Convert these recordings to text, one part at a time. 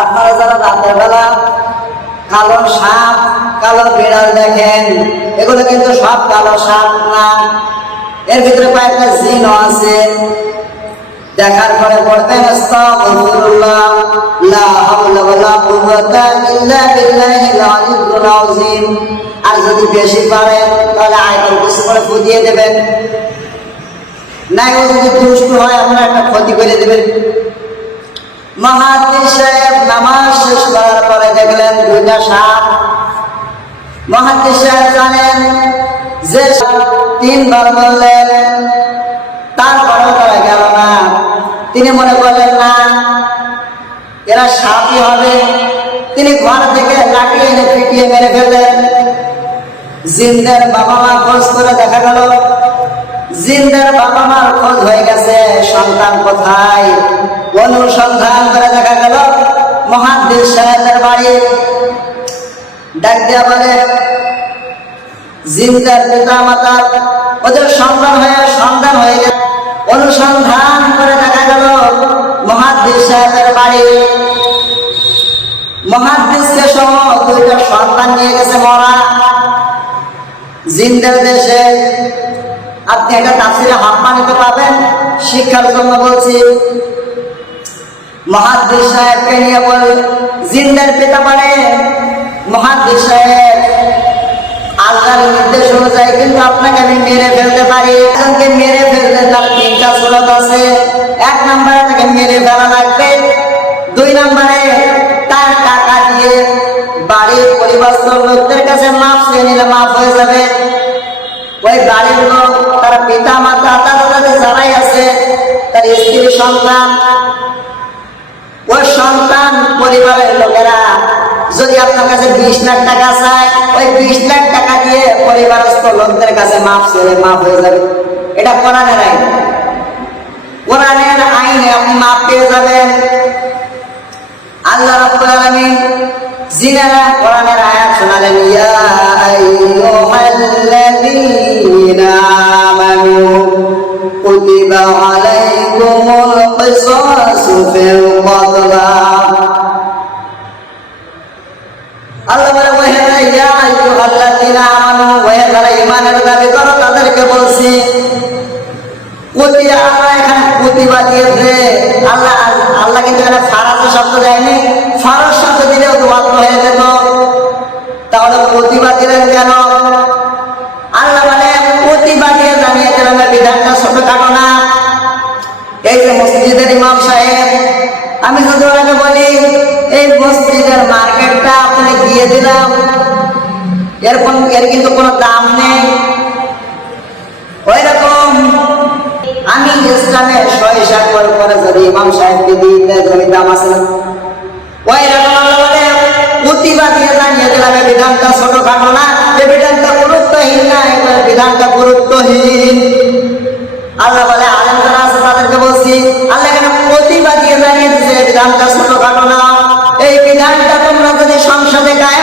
আপনারা যারা রাতের বেলা কালো সাপ কালো বিড়াল দেখেন, এগুলো কিন্তু সব কালো সাপ না। এর ভিতরে কয়েকটা জিনও আছে। দেখার পরে বলবেন আস্তাগফিরুল্লাহ আর যদি বেশি পারেন, তাহলে আয়াতুল কুরসি করে ফুদিয়ে দেবেন। না যদি দুষ্ট হয়, আপনার একটা ক্ষতি করে দেবেন। মহাদিস সাহেব নামাজ শেষ করার পরে দেখলেন দুইটা সাপ। মহাদিস সাহেব জানেন যে তিনবার বললেন, তারপরেও তারা গেল না। তিনি মনে করলেন, না, এরা সাপই হবে। তিনি ঘর থেকে লাঠি এনে পিটিয়ে মেরে ফেললেন। জিন্দের বাবা মা খোঁজ করে দেখা গেল, জিন্দের বাবা মার খোঁজ হয়ে গেছে, সন্তান কোথায়? অনুসন্ধান করে দেখা গেল মহাদ্দেশ সাহেবের বাড়ি। ডাক দেওয়া বলে, জিন্দার পিতা মাতা ওদের সন্তান হয়ে সন্তান হয়ে গেল। অনুসন্ধান করে দেখা গেল মহাদ্দেশ সাহেবের বাড়ি। মহাদ্দেশকে সহ দুইটা সন্তান নিয়ে গেছে মরা। জিন্দার দেশে, আপনি একটা তাফসিরে হাম্মানিতে পাবেন শিক্ষার জন্য বলছি মহাদ্দেশ সাহেবকে নিয়ে বল, জিন্দার পিতা মানে মহাদ্দেশ সাহেব। আল্লাহর নির্দেশ অনুযায়ী কিন্তু আপনাকে আমি মেরে ফেলতে পারি। একজনকে মেরে ফেলতে তার তিনটা সুরত আছে। এক নম্বরে তাকে মেরে ফেলা লাগবে। দুই নম্বরে তার টাকা দিয়ে বাড়ির পরিবারস্থ লোকদের কাছে মাফ চেয়ে নিলে মাফ হয়ে যাবে। ওই বাড়ির লোক, তার পিতা মাতা দাদা দাদি যারাই আছে, তার স্ত্রী সন্তান সন্তান পরিবারের লোকেরা যদি আপনার কাছে বিশ লাখ টাকা চায়, ওই বিশ লাখ টাকা দিয়ে পরিবারস্থ লোকদের কাছে মাফ ছেড়ে মাফ হয়ে যাবে। এটা কোরআনের আইন। কোরআনের আইনে আপনি মাফ পেয়ে যাবেন। আল্লাহ রাব্বুল আলামিন জিনারা কোরআনের আয়াত শোনালেন, ইয়া হয়ে যেত। তাহলে প্রতিভা দিলেন কেন? আল্লাহ মানে প্রতিভা দিয়ে জানিয়ে দিলেন বিধানটা ছোট কাটো এই যে মসজিদের ইমাম সাহেব আমি যদি ওনাকে বলি, এই মসজিদের মার্কেটটা আপনি দিয়ে দিলাম। এর কোন এর কিন্তু কোনো দাম নেই। ওই রকম আমি ইসলামের সহিসার করে করে যদি ইমাম সাহেবকে দিই জমি দাম আছে ওই রকম জানিয়ে দিলাম এই বিধানটা ছোট খাটো না বিধানটা গুরুত্বহীন না এবার বিধানটা গুরুত্বহীন। আল্লাহ বলে যদি সংসদে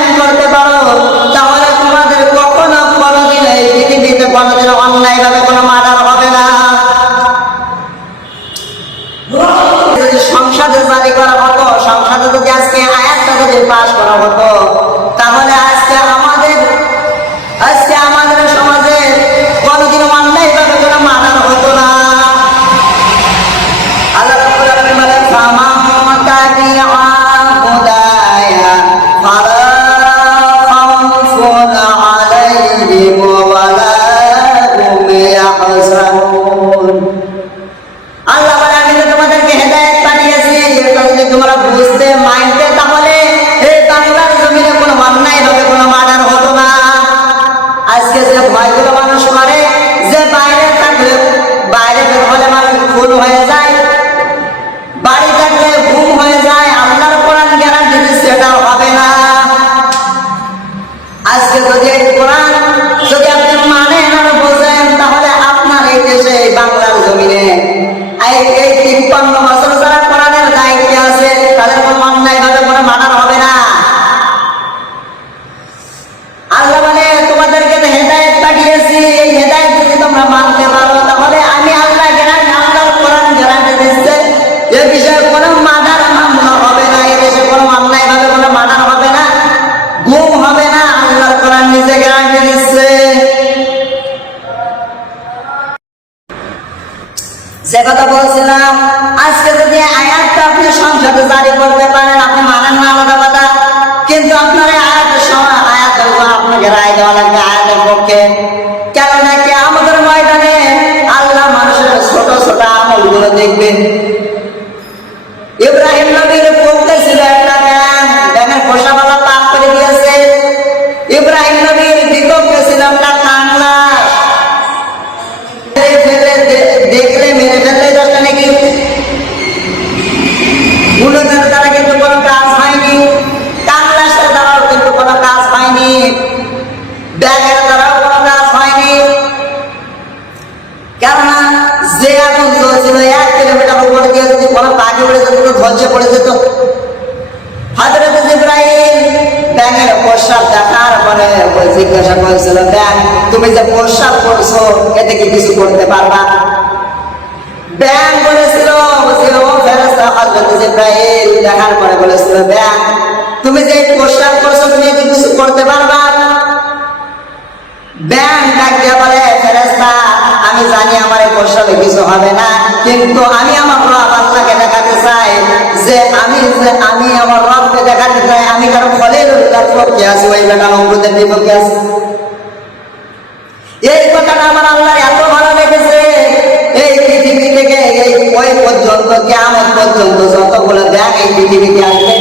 এই তিপ্পান্ন বছর যারা কোরআনের দায়িত্বে আছে তাদের কোনো অন্যায় ভাবে কোনো মানার যে কথা বলছিলাম, আজকে যদি আয়াতটা আপনি সংসদে জারি করতে পারেন, আপনি মানেন না আলাদা কথা। কিন্তু আপনার আয়াতের সময় আয়াতের আপনাকে রায় দেওয়া লাগবে, আয়াতের পক্ষে। ধ্বংসে পড়ে যেত ইব্রাহিম ব্যাঙের দেখার পরে জিজ্ঞাসা করেছিল, ব্যাং, তুমি যে করছ এতে কি কিছু করতে পারবা? ব্যাং বলেছিল দেখার পরে বলেছিল, ব্যাং, তুমি যে করছ তুমি কিছু করতে পারবা? ব্যাং বলে, ফেরেশতা, আমি জানি আমার প্রস্রাবে কিছু হবে না, কিন্তু আমি আমার যে আমি আমি আমার রবকে দেখাতে চাই, আমি কারও পক্ষে আছি ওই বেটা অঙ্গুদের বিপক্ষে আছি এই কথাটা আমার আল্লাহ এত ভালো লেগেছে এই পৃথিবী থেকে এই ওই পর্যন্ত কেমন পর্যন্ত যতগুলো দেখ এই পৃথিবীতে আসবে